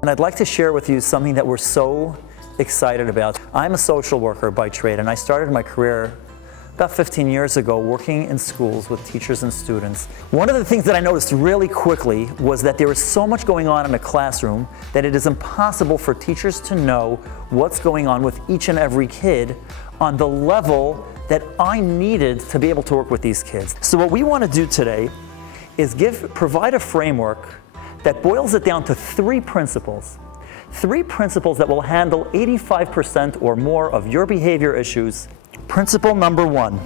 And I'd like to share with you something that we're so excited about. I'm a social worker by trade, and I started my career about 15 years ago working in schools with teachers and students. One of the things that I noticed really quickly was that there is so much going on in a classroom that it is impossible for teachers to know what's going on with each and every kid on the level that I needed to be able to work with these kids. So what we want to do today is provide a framework that boils it down to three principles that will handle 85% or more of your behavior issues. Principle number one,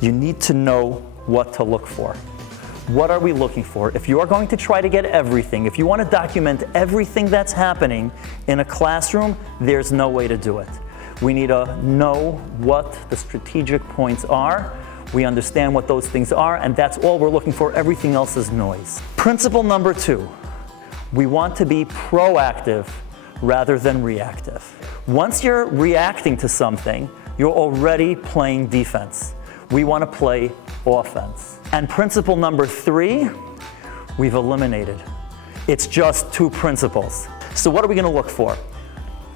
you need to know what to look for. What are we looking for? If you are going to try to get everything, if you want to document everything that's happening in a classroom, there's no way to do it. We need to know what the strategic points are. We understand what those things are, and that's all we're looking for. Everything else is noise. Principle number two, we want to be proactive rather than reactive. Once you're reacting to something, you're already playing defense. We want to play offense. And principle number three, we've eliminated. It's just two principles. So what are we going to look for?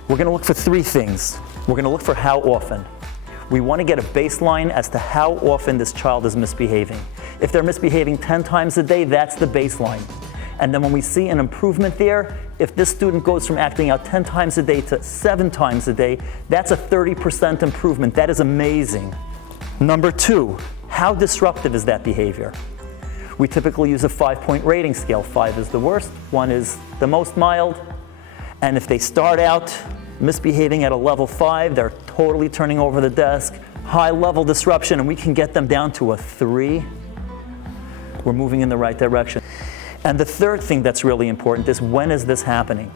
We're going to look for three things. We're going to look for how often. We want to get a baseline as to how often this child is misbehaving. If they're misbehaving 10 times a day, that's the baseline. And then when we see an improvement there, if this student goes from acting out 10 times a day to 7 times a day, that's a 30% improvement. That is amazing. Number two, how disruptive is that behavior? We typically use a 5-point rating scale. 5 is the worst, 1 is the most mild. And if they start out misbehaving at a level 5, they're totally turning over the desk, high level disruption, and we can get them down to a 3, we're moving in the right direction. And the third thing that's really important is, when is this happening?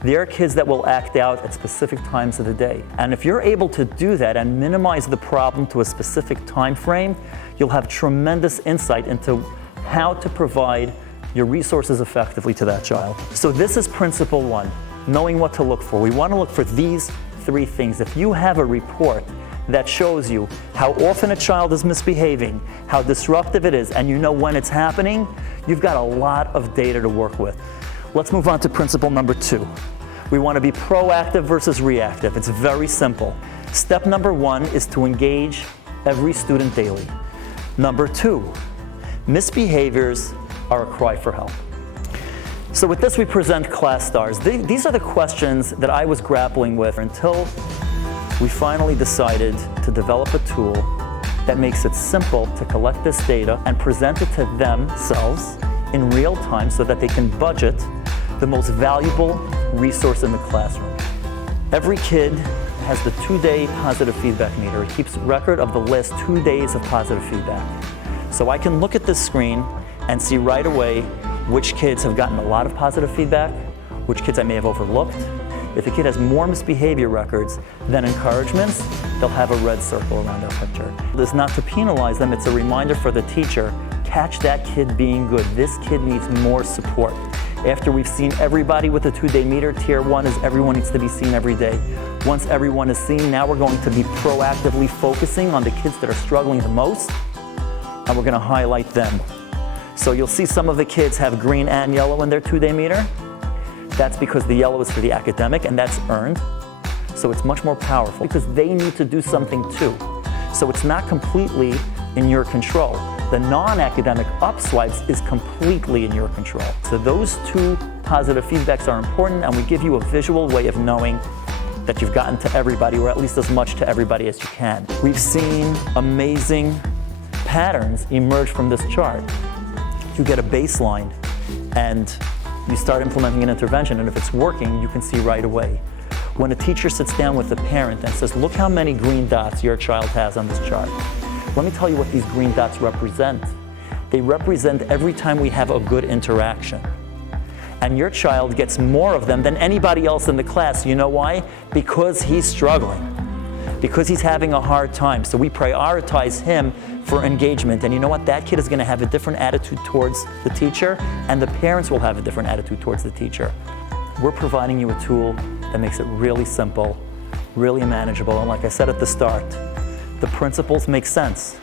There are kids that will act out at specific times of the day. And if you're able to do that and minimize the problem to a specific time frame, you'll have tremendous insight into how to provide your resources effectively to that child. So this is principle one, knowing what to look for. We want to look for these three things. If you have a report that shows you how often a child is misbehaving, how disruptive it is, and you know when it's happening, you've got a lot of data to work with. Let's move on to principle number two. We want to be proactive versus reactive. It's very simple. Step number one is to engage every student daily. Number two, misbehaviors are a cry for help. So with this, we present class stars. These are the questions that I was grappling with until we finally decided to develop a tool that makes it simple to collect this data and present it to themselves in real time so that they can budget the most valuable resource in the classroom. Every kid has the 2-day positive feedback meter. It keeps record of the last 2 days of positive feedback. So I can look at this screen and see right away which kids have gotten a lot of positive feedback, which kids I may have overlooked. If a kid has more misbehavior records than encouragements, they'll have a red circle around their picture. It's not to penalize them, it's a reminder for the teacher, catch that kid being good. This kid needs more support. After we've seen everybody with a 2-day meter, tier 1 is everyone needs to be seen every day. Once everyone is seen, now we're going to be proactively focusing on the kids that are struggling the most, and we're going to highlight them. So you'll see some of the kids have green and yellow in their 2-day meter. That's because the yellow is for the academic, and that's earned. So it's much more powerful because they need to do something too. So it's not completely in your control. The non-academic up swipes is completely in your control. So those two positive feedbacks are important, and we give you a visual way of knowing that you've gotten to everybody, or at least as much to everybody as you can. We've seen amazing patterns emerge from this chart. You get a baseline, and you start implementing an intervention, and if it's working, you can see right away. When a teacher sits down with a parent and says, look how many green dots your child has on this chart. Let me tell you what these green dots represent. They represent every time we have a good interaction. And your child gets more of them than anybody else in the class. You know why? Because he's struggling. Because he's having a hard time. So we prioritize him for engagement. And you know what? That kid is going to have a different attitude towards the teacher, and the parents will have a different attitude towards the teacher. We're providing you a tool that makes it really simple, really manageable. And like I said at the start, the principles make sense.